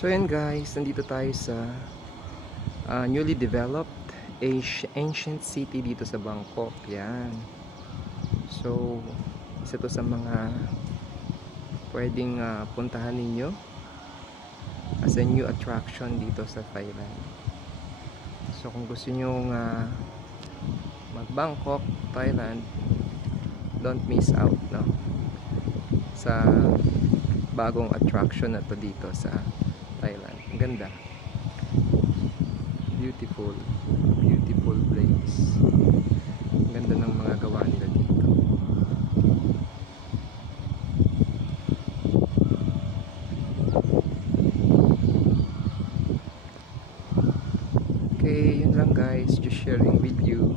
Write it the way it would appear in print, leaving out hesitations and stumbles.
So yan guys, nandito tayo sa newly developed ancient city dito sa Bangkok. Yan. So isa to sa mga pwedeng puntahan ninyo as a new attraction dito sa Thailand. So kung gusto nyo mag Bangkok, Thailand, don't miss out, no, sa bagong attraction na to dito sa Thailand. Ang ganda, beautiful place. Ang ganda ng mga gawa nila dito. Okay, yun lang guys, just sharing with you